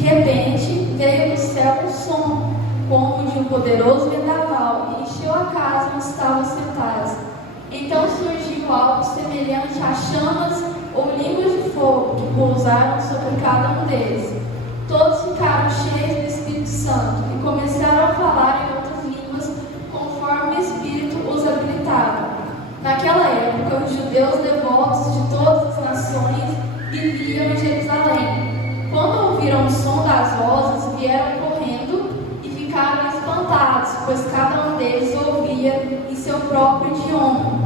De repente, veio do céu um som, como de um poderoso vendaval, e encheu a casa onde estavam sentados. Então surgiu algo semelhante a chamas ou línguas de fogo, que pousaram sobre cada um deles. Todos ficaram cheios do Espírito Santo e começaram a falar em outras línguas, conforme o Espírito os habilitava. Naquela época, os judeus devotos de todas as nações viviam em Jerusalém. Quando ouviram o som das vozes, vieram correndo e ficaram espantados, pois cada um deles ouvia em seu próprio idioma.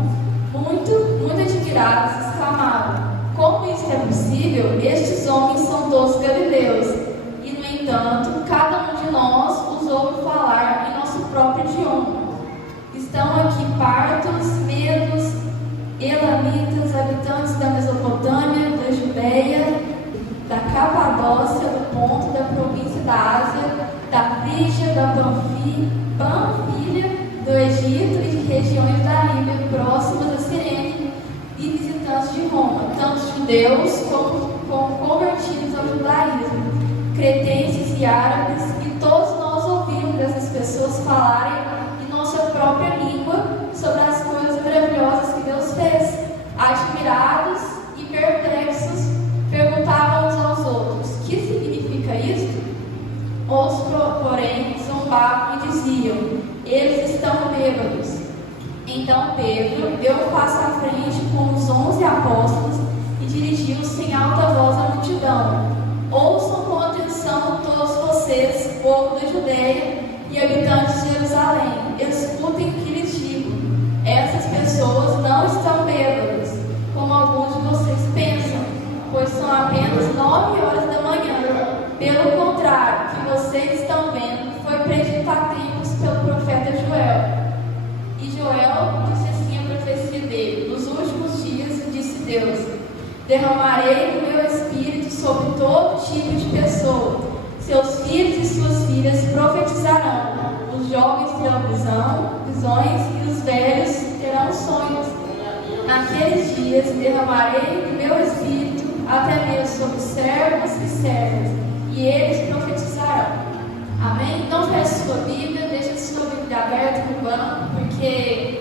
Muito admirados, exclamaram: como isso é possível? Estes homens são todos galileus. E, no entanto, cada um de nós os ouve falar em nosso próprio idioma. Estão aqui partos, medos, elamitas, habitantes da Mesopotâmia, da Judeia, da Capadócia, do Ponto, da província da Ásia, da Frígia, da Panfilha, do Egito e de regiões da Líbia próximas a Cirene, e visitantes de Roma, tanto judeus como convertidos ao judaísmo, cretenses e árabes, e todos nós ouvimos dessas pessoas falarem em nossa própria língua sobre as coisas maravilhosas que Deus fez. Admirados e perplexos, perguntavam uns aos outros: que significa isto? Outros, porém, zombavam e diziam: eles estão bêbados. Então Pedro deu um passo à frente com os 11 apóstolos e dirigiu-se em alta voz à multidão: ouçam com atenção todos vocês, povo da Judeia e habitantes de Jerusalém, escutem o que lhes digo. Essas pessoas não estão bêbadas, como alguns de vocês pensam, pois são apenas 9 horas da manhã. Pelo contrário, o que vocês estão vendo foi predito há tempos pelo profeta Joel. E Joel disse assim a profecia dele: nos últimos dias, disse Deus, derramarei o meu espírito sobre todo tipo de pessoa. Seus filhos e suas filhas profetizarão, os jovens terão visões e os velhos terão sonhos. Naqueles dias derramarei o meu espírito até mesmo sobre servos e servas, e eles profetizarão. Amém? Então feche sua Bíblia, deixe sua Bíblia aberta no banco, porque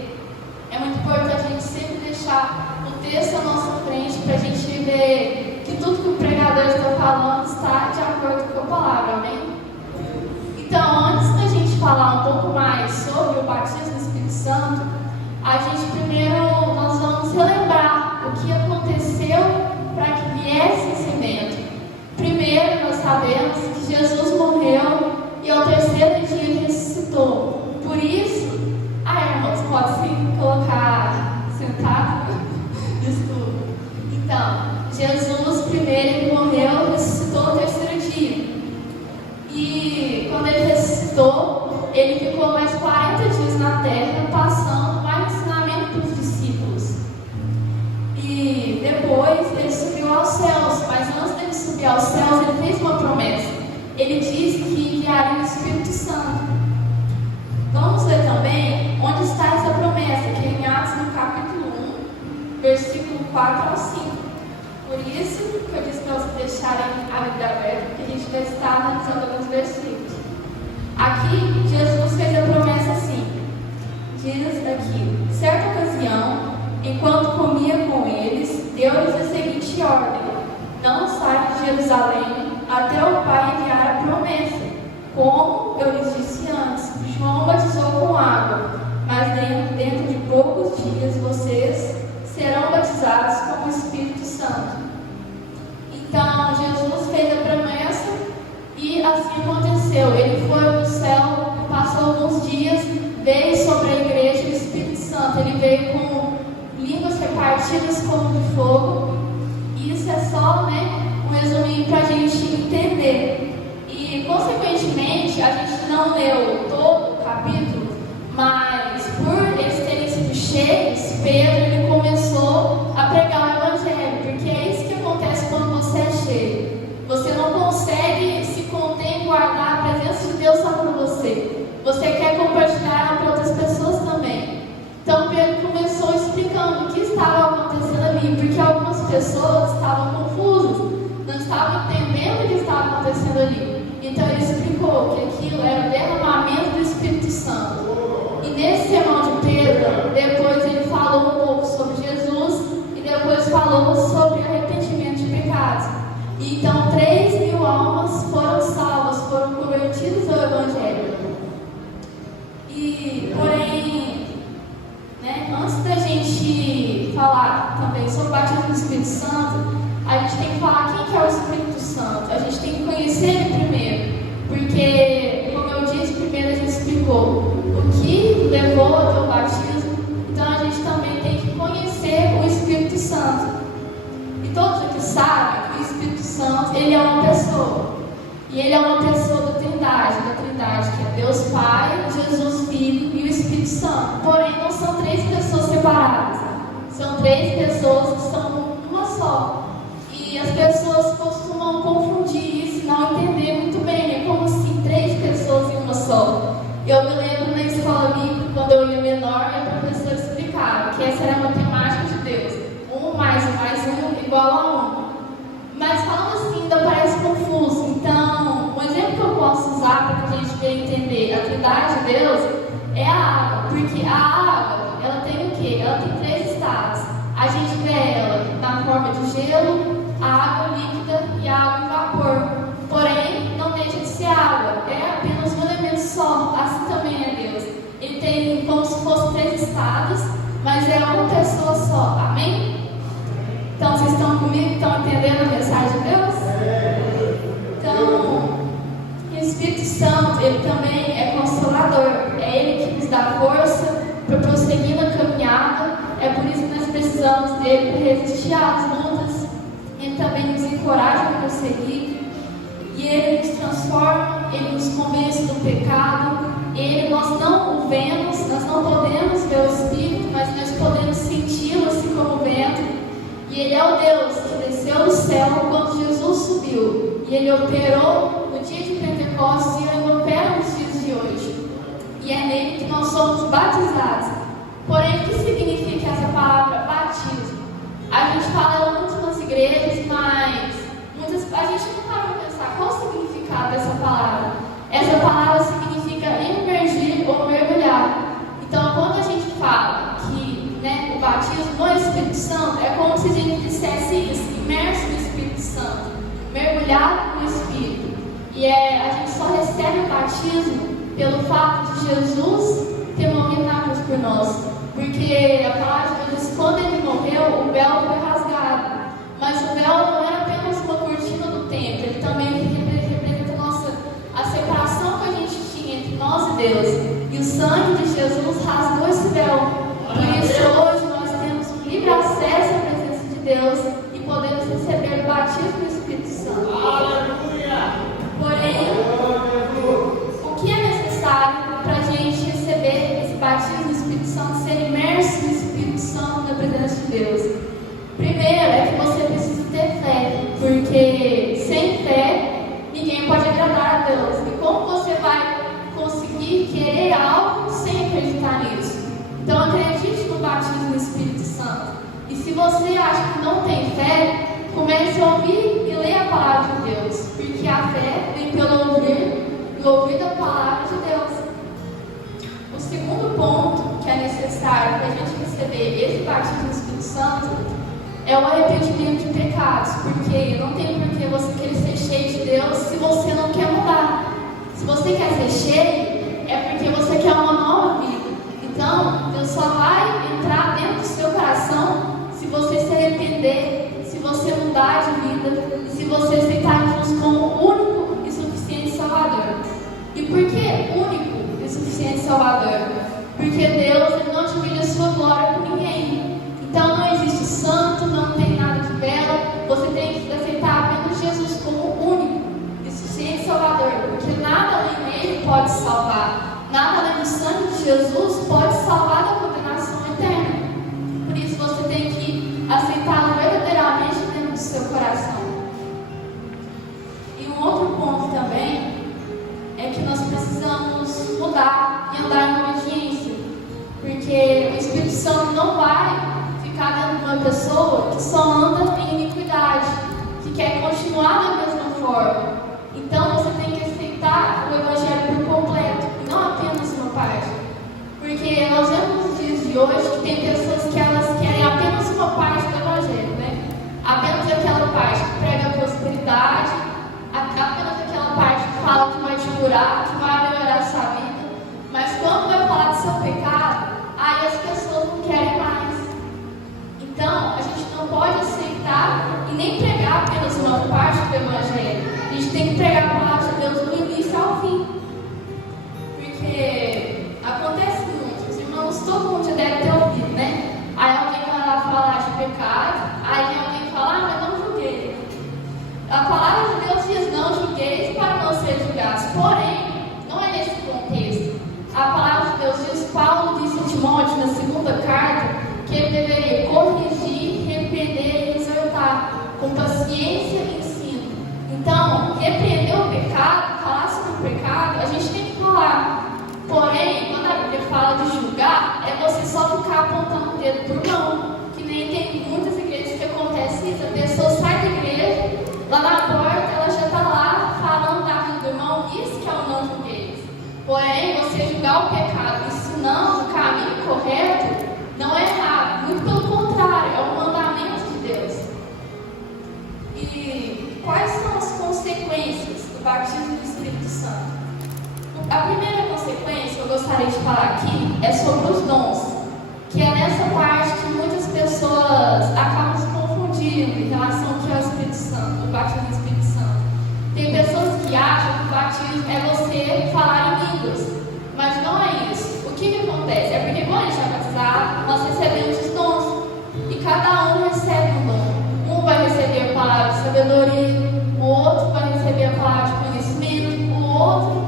é muito importante a gente sempre deixar o texto à nossa frente para a gente ver que tudo que o pregador está falando está de acordo com a palavra. Amém? Então, antes da gente falar um pouco mais sobre o batismo do Espírito Santo, a gente primeiro nós vamos relembrar o que aconteceu para que viesse esse evento. Primeiro, nós sabemos que Jesus morreu e ao terceiro dia ressuscitou. Por isso, irmãos, pode sim colocar sentado. Desculpa. Então, Jesus primeiro ele morreu e ressuscitou no terceiro dia. E quando ele ressuscitou, ele ficou mais 40 dias na terra, passando mais ensinamento para os discípulos. E depois ele subiu aos céus, mas antes dele subir aos céus, ele fez uma promessa. Ele disse que enviaria o Espírito Santo. Vamos ver também onde está essa promessa, que é em Atos no capítulo 1, versículo 4 ao 5. Por isso que eu disse para vocês deixarem a Bíblia aberta, porque a gente vai estar analisando alguns versículos. Aqui, Jesus fez a promessa assim. Diz aqui: certa ocasião, enquanto comia com eles, deu-lhes a seguinte ordem: não saiam de Jerusalém até o Pai enviar a promessa. Como eu lhes disse antes, João batizou com água, mas dentro de poucos dias vocês serão batizados com o Espírito Santo. Então, Jesus fez a promessa e assim aconteceu. Ele foi para o céu, passou alguns dias, veio sobre a igreja o Espírito Santo. Ele veio com línguas repartidas como de fogo. E isso é só, um resuminho para a gente entender. E, consequentemente, a gente não leu todo o capítulo, mas por eles terem sido cheios, Pedro ele começou a pregar o Evangelho, porque é isso que acontece quando você é cheio. Você não consegue se conter em guardar a presença de Deus só para você. Você quer compartilhar com outras pessoas também. Então Pedro começou explicando o que estava acontecendo ali, porque algumas pessoas estavam confusas, não estavam entendendo o que estava acontecendo ali. Santo. E nesse sermão de Pedro, depois ele falou um pouco sobre Jesus e depois falou sobre arrependimento de pecados. E então 3.000 almas foram salvas, foram convertidas ao Evangelho. E, porém, antes da gente falar também sobre o batismo do Espírito Santo, a gente tem que falar quem que é o Espírito Santo. A gente tem que conhecer ele primeiro, porque, como eu disse, primeiro a gente explicou o que levou ao batismo, então a gente também tem que conhecer o Espírito Santo. E todos aqui sabem que o Espírito Santo, ele é uma pessoa, e ele é uma pessoa da Trindade, que é Deus Pai, Jesus Filho e o Espírito Santo. Porém, não são 3 pessoas separadas, são 3 pessoas que são uma só. E as pessoas costumam confundir isso e não entender muito bem, né? Como assim 3 pessoas em uma só? Eu me lembro na escola bíblica, quando eu ia menor, a professora explicava que essa era a matemática de Deus. 1 mais 1 mais 1 igual a 1. Mas falando assim, ainda parece confuso. Então, um exemplo que eu posso usar para que a gente venha entender a Trindade de Deus é a água. Porque a água, ela tem o quê? Ela tem 3 estados. A gente vê ela na forma de gelo, a água líquida e a água em vapor. Porém, não deixa de ser água. É apenas um elemento só. Assim também é Deus. Ele tem como se fosse 3 estados, mas é uma pessoa só. Amém? Então, vocês estão comigo? Estão entendendo a mensagem de Deus? Então, o Espírito Santo, ele também é consolador. É ele que nos dá força para prosseguir na caminhada. É por isso que nós precisamos dele para resistir às lutas. Ele também nos encoraja a prosseguir. E ele nos transforma, ele nos convence do pecado. Nós não o vemos, nós não podemos ver o Espírito, mas nós podemos senti-lo assim como o vento. E ele é o Deus que desceu do céu quando Jesus subiu. E ele operou no dia de Pentecostes e ele opera nos dias de hoje. E é nele que nós somos batizados. Porém, o que significa essa palavra batismo? A gente fala muito nas igrejas, mas a gente não para para pensar qual o significado dessa palavra. Essa palavra significa imergir ou mergulhar. Então, quando a gente fala que o batismo no Espírito Santo, é como se a gente dissesse isso, imerso no Espírito Santo, mergulhado no Espírito. E a gente só recebe o batismo pelo fato de Jesus ter morrido na cruz por nós. Porque a palavra de Deus diz que quando ele morreu, o véu foi rasgado. Mas o véu não era apenas uma cortina do templo, ele também representa a separação que a gente tinha entre nós e Deus. E o sangue de Jesus rasgou esse véu. Por isso, hoje nós temos um livre acesso à presença de Deus e podemos receber o batismo do Espírito Santo. Aleluia! Porém, o que é necessário para a gente receber esse batismo do Espírito Santo, ser imerso no Espírito Santo na presença de Deus? Primeiro é que você precisa ter fé, porque sem fé ninguém pode agradar a Deus. E como você vai conseguir querer algo sem acreditar nisso? Então acredite no batismo do Espírito Santo. E se você acha que não tem fé, comece a ouvir e ler a palavra de Deus. Porque a fé vem pelo ouvir e ouvir da palavra de Deus. O segundo ponto que é necessário para a gente receber esse batismo do Espírito Santo é o arrependimento de pecados. Porque não tem por que você querer ser cheio de Deus se você não quer mudar. Se você quer ser cheio, é porque você quer uma nova vida. Então, Deus só vai entrar dentro do seu coração se você se arrepender, se você mudar de vida, se você aceitar Jesus como o único e suficiente Salvador. E por que único e suficiente Salvador? Porque Deus ele não divide a sua glória com ninguém. Então, não existe santo, não tem nada de bela. Você tem que aceitar apenas Jesus como o único e suficiente Salvador, porque nada além dele pode salvar. Nada além do sangue de Jesus pode salvar da condenação eterna. Por isso você tem que aceitá-lo verdadeiramente dentro do seu coração. E um outro ponto também é que nós precisamos mudar e andar em obediência. Porque o Espírito Santo não vai ficar dentro de uma pessoa que só anda em iniquidade, que quer continuar da mesma forma. Então você tem que aceitar o Evangelho por completo, e não apenas uma parte. curar, que vai melhorar a sua vida. Mas quando vai falar do seu pecado, aí as pessoas não querem mais. Então, a gente não pode aceitar e nem pregar apenas uma parte do Evangelho. A gente tem que pregar a palavra de Deus do início ao fim. Porque acontece muito, os irmãos, todo mundo já deve ter ouvido, né? Aí alguém vai lá falar de pecado, aí alguém fala, mas não julguei. A palavra de Deus diz, não julgueis para não ser julgados. Porém, não é nesse contexto. A palavra de Deus diz, Paulo disse a Timóteo na segunda carta, que ele deveria corrigir, repreender e exortar, com paciência e ensino. Então, repreender o pecado, falar sobre o pecado, a gente tem que falar. Porém, quando a Bíblia fala de julgar, é você só ficar apontando o dedo para o irmão. Que nem tem muitas igrejas que acontece isso. A pessoa sai da igreja, lá na porta, ela já está lá falando da vida do irmão. Isso que é o não julgueis. Porém, você julgar o pecado ensinando o caminho correto, não é errado. Muito pelo contrário, é um mandamento de Deus. E quais são as consequências do batismo do Espírito Santo? A primeira consequência que eu gostaria de falar aqui é sobre os dons, que é nessa parte que muitas pessoas acabam se confundindo em relação ao que é o Espírito Santo, o batismo do Espírito Santo. Tem pessoas que acham que o batismo é você falar em línguas, mas não é isso. O que acontece? É porque quando a gente é batizado, nós recebemos os dons, e cada um recebe um dom. Um vai receber a palavra de sabedoria, o outro vai receber a palavra de conhecimento, o outro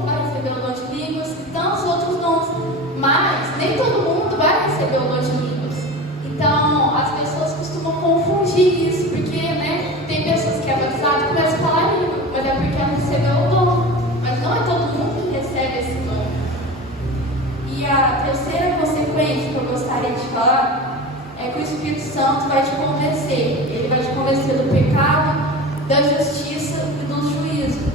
mas nem todo mundo vai receber o dom de línguas. Então, as pessoas costumam confundir isso, porque, né, tem pessoas que é batizado e começam a falar língua, mas é porque ela recebeu o dom. Mas não é todo mundo que recebe esse dom. E a terceira consequência que eu gostaria de falar é que o Espírito Santo vai te convencer. Ele vai te convencer do pecado, da justiça e do juízo.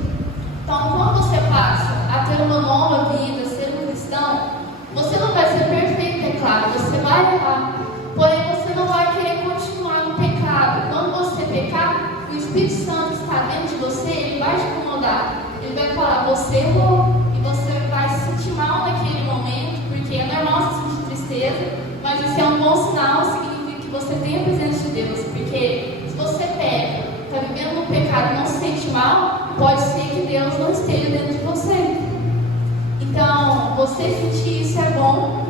Então, quando você passa a ter uma nova vida, ser um cristão, você não vai ser perfeito, é claro, você vai errar, porém você não vai querer continuar no pecado. Quando você pecar, o Espírito Santo está dentro de você, ele vai te incomodar, ele vai falar, você errou, e você vai se sentir mal naquele momento, porque é normal se sentir tristeza, mas isso é um bom sinal, significa que você tem a presença de Deus, porque se você peca, está vivendo no pecado e não se sente mal, pode ser que Deus não esteja dentro de você. Então, você sentir isso é bom,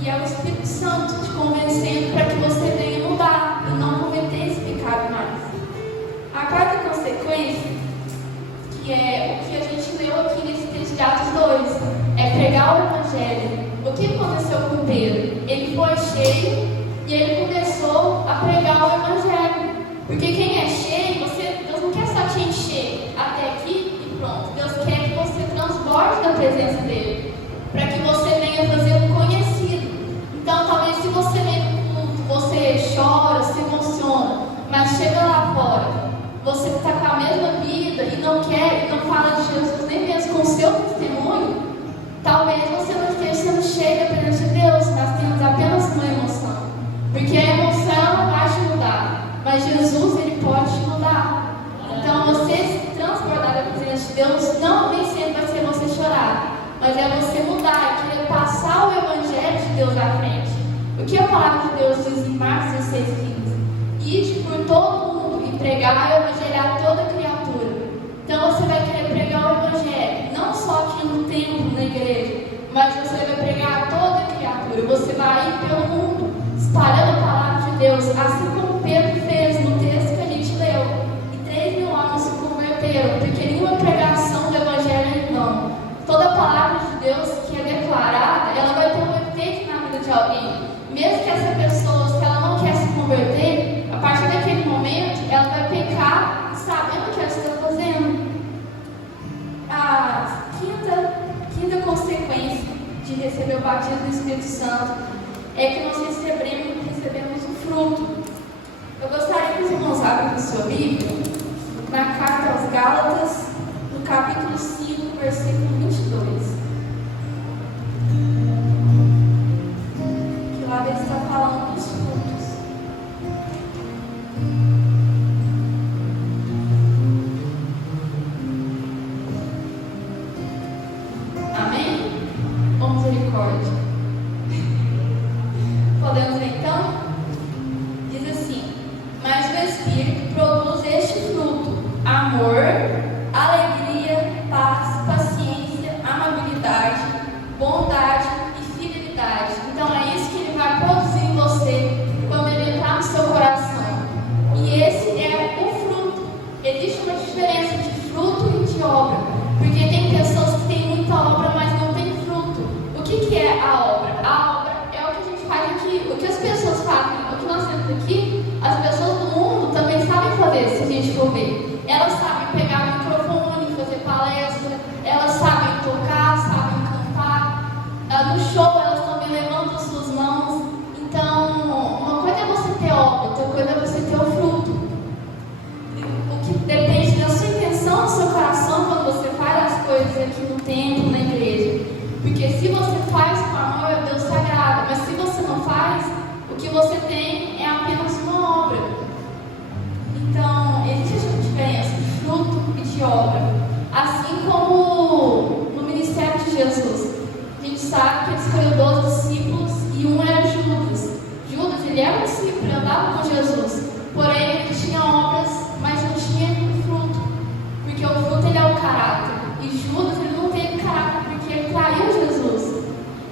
e é o Espírito Santo te convencendo para que você venha mudar e não cometer esse pecado mais. A quarta consequência, que é o que a gente leu aqui nesse texto de Atos 2, é pregar o Evangelho. O que aconteceu com Pedro? Ele foi cheio e ele começou a pregar o Evangelho. Porque quem é cheio, Deus não quer só te encher até aqui e pronto. Deus quer que você transborde da presença dele, para que você venha fazê-lo conhecido. Então, talvez se você vem no culto, você chora, se emociona, mas chega lá fora, você está com a mesma vida e não quer, e não fala de Jesus nem mesmo com o seu testemunho, talvez você não esteja sendo cheio da presença de Deus, nós temos apenas uma emoção. Porque a emoção não vai te mudar, mas Jesus, ele pode te mudar. Então, você se transbordar da presença de Deus, não nem sempre vai ser você chorar, mas é você mudar e querer passar o Evangelho de Deus à frente. O que a palavra de Deus diz em Marcos 16:15? Ide por todo mundo e pregar o Evangelho a toda criatura. Então, você vai querer pregar o Evangelho, não só aqui no templo, na igreja, mas você vai pregar a toda criatura. Você vai ir pelo mundo, espalhando a palavra de Deus, assim como Pedro fez no texto que a gente leu. 3.000 homens se converteram, porque nenhuma pregação do Evangelho é não. Toda palavra de Deus que é declarada, ela vai ter um efeito na vida de alguém. Mesmo que essa pessoa, se ela não quer se converter, a partir daquele momento, ela vai pecar sabendo o que ela está fazendo. A quinta consequência de receber o batismo do Espírito Santo é que nós recebemos o fruto. Eu gostaria que os irmãos abrem a sua Bíblia na carta aos Gálatas, no capítulo 5, versículo 22. Que lá ele está falando dos frutos. misericórdia. Podemos ver então? Diz assim: mas o Espírito produz este fruto: amor, alegria, paz, paciência, amabilidade, bondade e fidelidade. Então é isso que ele vai produzir em você quando ele entrar no seu coração. E esse é o fruto. Existe uma diferença de fruto e de obra, porque tem pessoas que têm muita obra, mas não tem fruto. O que é a obra? A obra é o que a gente faz aqui, o que as pessoas fazem, o que nós temos aqui. As pessoas do mundo também sabem fazer, se a gente for ver. Elas sabem pegar o microfone, fazer palestra, elas sabem tocar, sabem cantar. No show elas também levantam suas mãos. Então, uma coisa é você ter obra, outra coisa é você ter o fruto. O que depende da sua intenção, do seu coração, quando você faz as coisas aqui no templo, na igreja. Porque se você faz com amor, Deus se agrada. Mas se você não faz, o que você tem é apenas uma obra. Então, existe essa diferença de fruto e de obra. Assim como no ministério de Jesus. A gente sabe que ele escolheu 12 discípulos e um era Judas. Judas, ele era um discípulo, ele andava com Jesus. Porém, ele tinha obras, mas não tinha fruto. Porque o fruto, ele é o caráter. E Judas, ele não teve caráter porque ele traiu Jesus.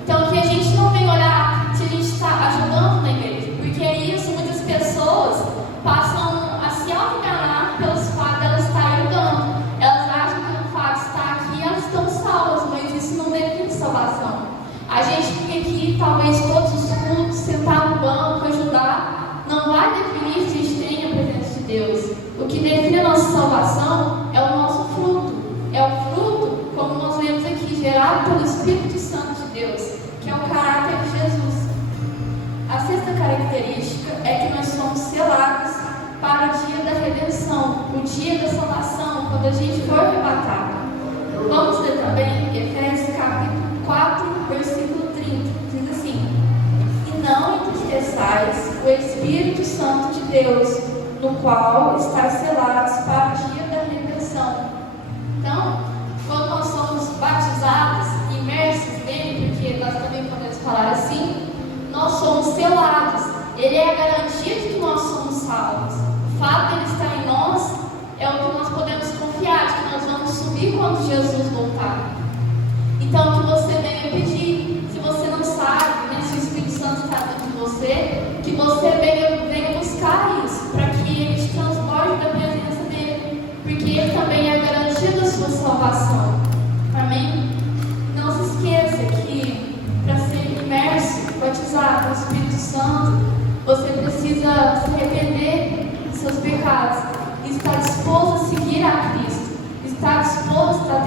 Então, que a gente não vem olhar se a gente está ajudando na igreja. Porque é isso, muitas pessoas passam a se auto-enganar pelos fatos de elas estarem ajudando. Elas acham que o fato de estar aqui, elas estão salvas, mas isso não define salvação. A gente fica aqui, talvez todos os cultos, sentar no banco, ajudar, não vai definir se a gente tem a presença de Deus. O que define a nossa salvação é o nosso fruto. É o fruto, como nós vemos aqui, gerado pelo Espírito Santo de Deus, que é o caráter de Jesus. A sexta característica é que nós somos selados para o dia da redenção, o dia da salvação, quando a gente for arrebatado. Vamos ler também Efésios capítulo 4, versículo 30. Diz assim: e não entristeçais o Espírito Santo de Deus, no qual está selados para o dia da redenção. Então, quando nós somos batizados, imersos nele, porque nós também podemos falar assim, nós somos selados. Ele é a garantia de que nós somos salvos. O fato de ele estar em nós é o que nós podemos confiar, de que nós vamos subir quando Jesus voltar. Então, que você venha pedir, se você não sabe, né, se o Espírito Santo está dentro de você, que você venha buscar isso, para que ele te transporte da presença dele, porque ele também é a garantia da sua salvação. Amém? Não se esqueça que para ser imerso, batizado no Espírito Santo, você precisa se arrepender dos seus pecados e estar disposto a seguir a Cristo, estar disposto a